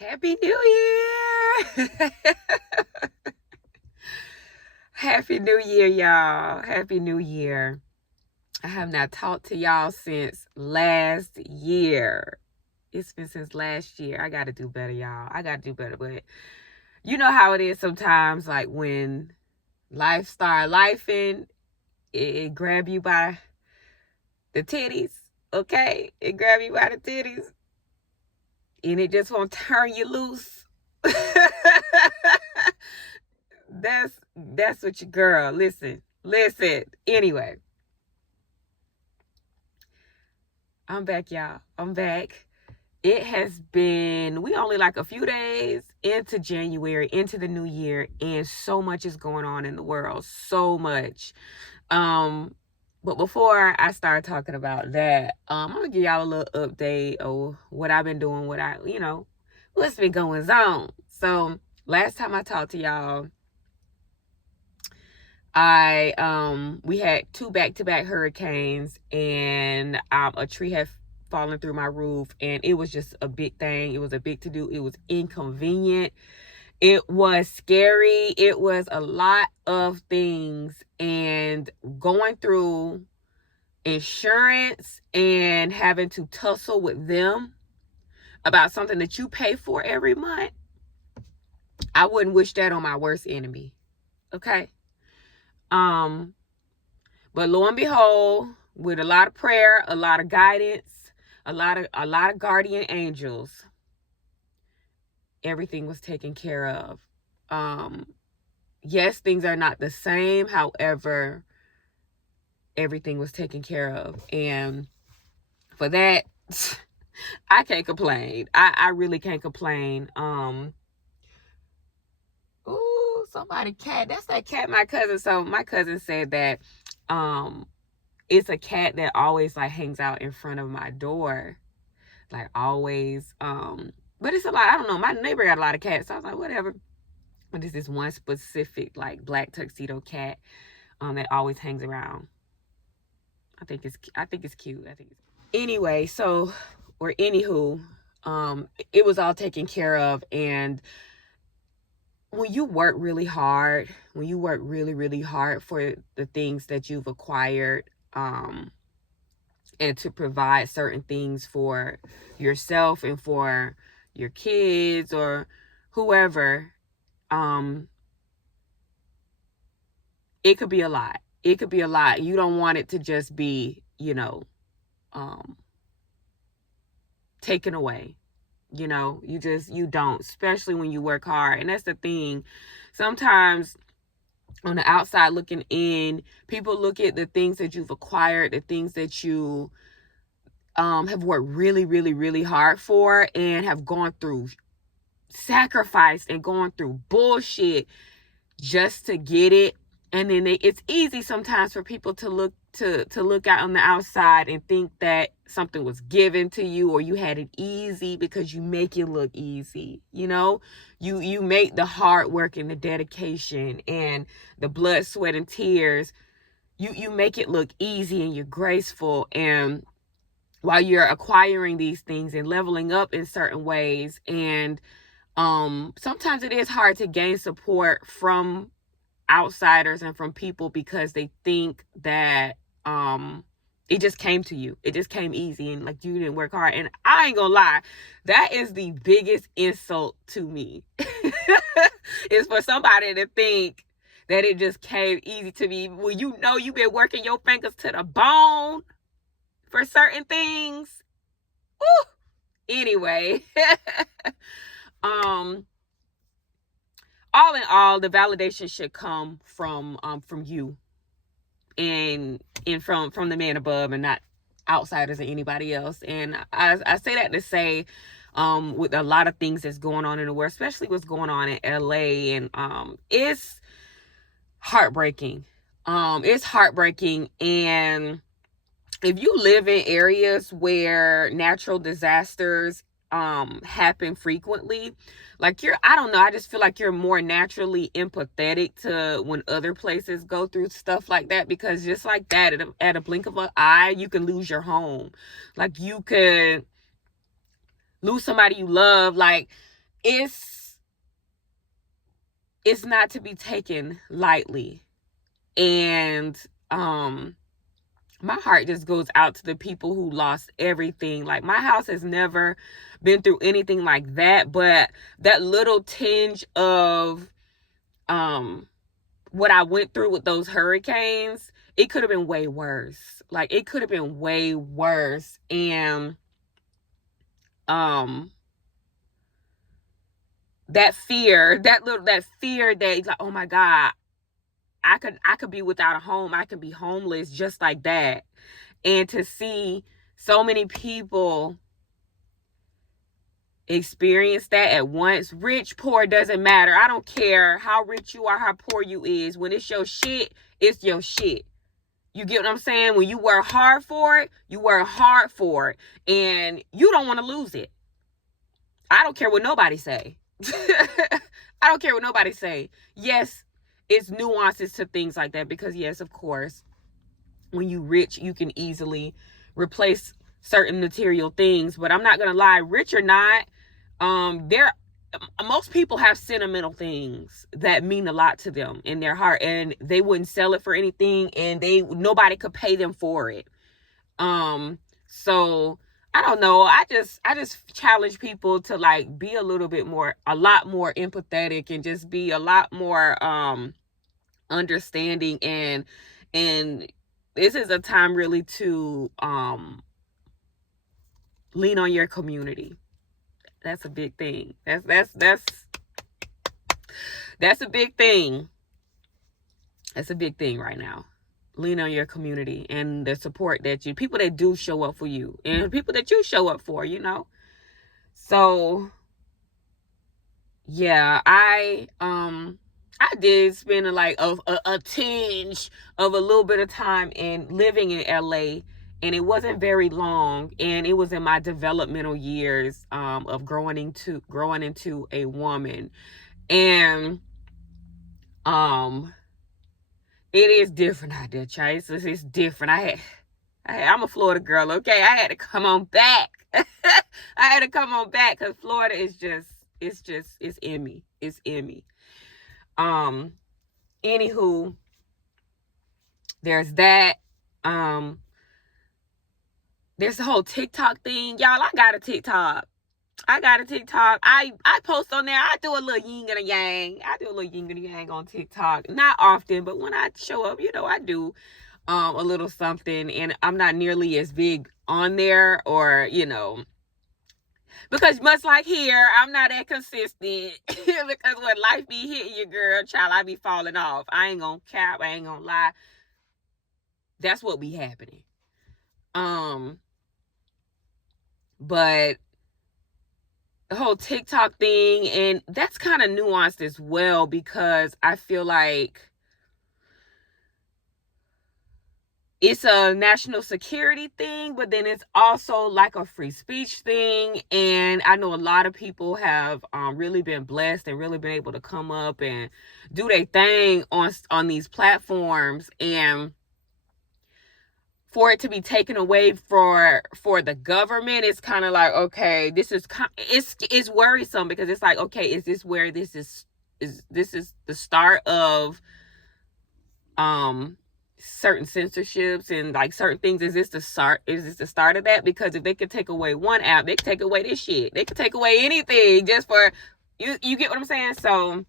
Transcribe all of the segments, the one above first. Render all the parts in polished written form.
Happy New Year! Happy New Year, y'all. Happy New Year. I have not talked to y'all since last year. It's been since last year. I got to do better, y'all. I got to do better. But you know how it is sometimes, like when life start lifing, it grab you by the titties, okay? It grab you by the titties, and it just won't turn you loose. That's what your girl. Listen. Anyway, I'm back, y'all. I'm back. It has been, we only like a few days into January, into the new year, and so much is going on in the world. So much. But before I start talking about that, I'm gonna give y'all a little update of what I've been doing, what's been going on. So last time I talked to y'all, we had 2 back-to-back hurricanes, and a tree had fallen through my roof, and it was just a big thing. It was a big to-do. It was inconvenient. It was scary. It was a lot of things, and going through insurance and having to tussle with them about something that you pay for every month, I wouldn't wish that on my worst enemy. Okay? But lo and behold, with a lot of prayer, a lot of guidance, a lot of guardian angels, everything was taken care of. Yes, things are not the same. However, everything was taken care of. And for that, I can't complain. I really can't complain. Ooh, somebody cat. That's that cat, my cousin. So my cousin said that it's a cat that always like hangs out in front of my door. Like always. But it's a lot. I don't know. My neighbor got a lot of cats. So I was like, whatever. But this is one specific like black tuxedo cat that always hangs around. I think it's cute. Anyway, so or anywho, it was all taken care of. And when you work really hard, really hard for the things that you've acquired, and to provide certain things for yourself and for your kids or whoever, it could be a lot. You don't want it to just be, taken away. You don't, especially when you work hard. And that's the thing. Sometimes on the outside looking in, people look at the things that you've acquired, the things that you have worked really, really, really hard for, and have gone through sacrifice and going through bullshit just to get it. And then it's easy sometimes for people to look out on the outside and think that something was given to you or you had it easy because you make it look easy. You make the hard work and the dedication and the blood, sweat, and tears. You make it look easy and you're graceful. And while you're acquiring these things and leveling up in certain ways, and sometimes it is hard to gain support from outsiders and from people because they think that it just came to you. It just came easy and like you didn't work hard. And I ain't gonna lie, that is the biggest insult to me. Is for somebody to think that it just came easy to me when you've been working your fingers to the bone for certain things. Woo! Anyway, all in all, the validation should come from you and from the man above, and not outsiders or anybody else. And I say that to say, with a lot of things that's going on in the world, especially what's going on in LA, and it's heartbreaking. It's heartbreaking. And if you live in areas where natural disasters happen frequently, like I don't know, I just feel like you're more naturally empathetic to when other places go through stuff like that, because just like that, at a blink of an eye, you can lose your home. Like you could lose somebody you love. Like it's not to be taken lightly. And my heart just goes out to the people who lost everything. Like, my house has never been through anything like that, but that little tinge of what I went through with those hurricanes, it could have been way worse. Like, it could have been way worse. And that fear that it's like, oh my God, I could be without a home, I could be homeless just like that. And to see so many people experience that at once, rich, poor, doesn't matter. I don't care how rich you are, how poor you is. When it's your shit, it's your shit. You get what I'm saying? When you work hard for it, you work hard for it. And you don't want to lose it. I don't care what nobody say. I don't care what nobody say. Yes, it's nuances to things like that, because yes, of course, when you rich, you can easily replace certain material things. But I'm not gonna lie, rich or not, most people have sentimental things that mean a lot to them in their heart, and they wouldn't sell it for anything, and nobody could pay them for it. So I don't know. I just challenge people to like be a lot more empathetic, and just be a lot more understanding, and this is a time really to lean on your community. That's a big thing. That's a big thing. That's a big thing right now. Lean on your community and the support that people that do show up for you, and people that you show up for, So yeah, I did spend a tinge of a little bit of time in living in LA, and it wasn't very long, and it was in my developmental years of growing into a woman. And it is different out there, child. It's different. I'm a Florida girl, okay? I had to come on back. I had to come on back, because Florida is it's in me. It's in me. Anywho, there's that. There's the whole TikTok thing. Y'all, I got a TikTok. I post on there. I do a little yin and a yang. On TikTok. Not often, but when I show up, I do a little something. And I'm not nearly as big on there, or, because much like here, I'm not that consistent. Because when life be hitting you, girl, child, I be falling off. I ain't gonna cap. I ain't gonna lie. That's what be happening. But the whole TikTok thing, and that's kind of nuanced as well, because I feel like it's a national security thing, but then it's also like a free speech thing. And I know a lot of people have really been blessed and really been able to come up and do their thing on these platforms, and for it to be taken away for the government, it's kind of like, okay, it's worrisome, because it's like, okay, is this where this is the start of certain censorships and like certain things? Is this the start of that? Because if they could take away one app, they could take away this shit. They could take away anything just for you get what I'm saying? So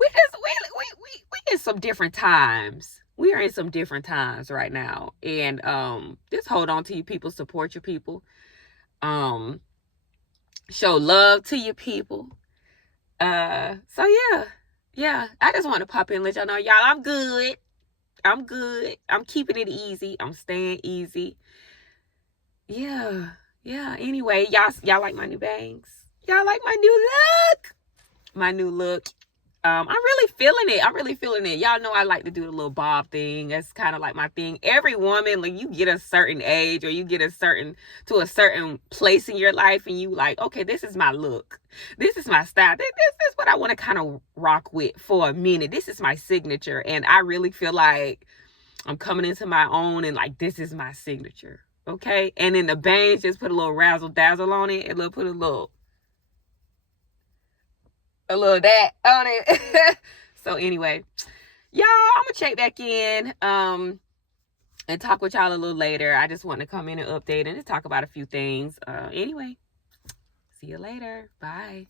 we in some different times. We are in some different times right now. And just hold on to your people, support your people. Show love to your people. So yeah. I just want to pop in and let y'all know, y'all, I'm good. I'm keeping it easy. I'm staying easy. Yeah. Anyway, y'all like my new bangs? Y'all like my new look? I'm really feeling it. Y'all know I like to do the little bob thing. That's kind of like my thing. Every woman, like, you get a certain age, or you get to a certain place in your life, and you like, okay, this is my look. This is my style. This is what I want to kind of rock with for a minute. This is my signature. And I really feel like I'm coming into my own, and like, this is my signature. Okay. And then the bangs just put a little razzle dazzle on it, and put a little a little that on it. So anyway, y'all, I'm gonna check back in and talk with y'all a little later. I just want to come in and update and just talk about a few things. Anyway, see you later. Bye.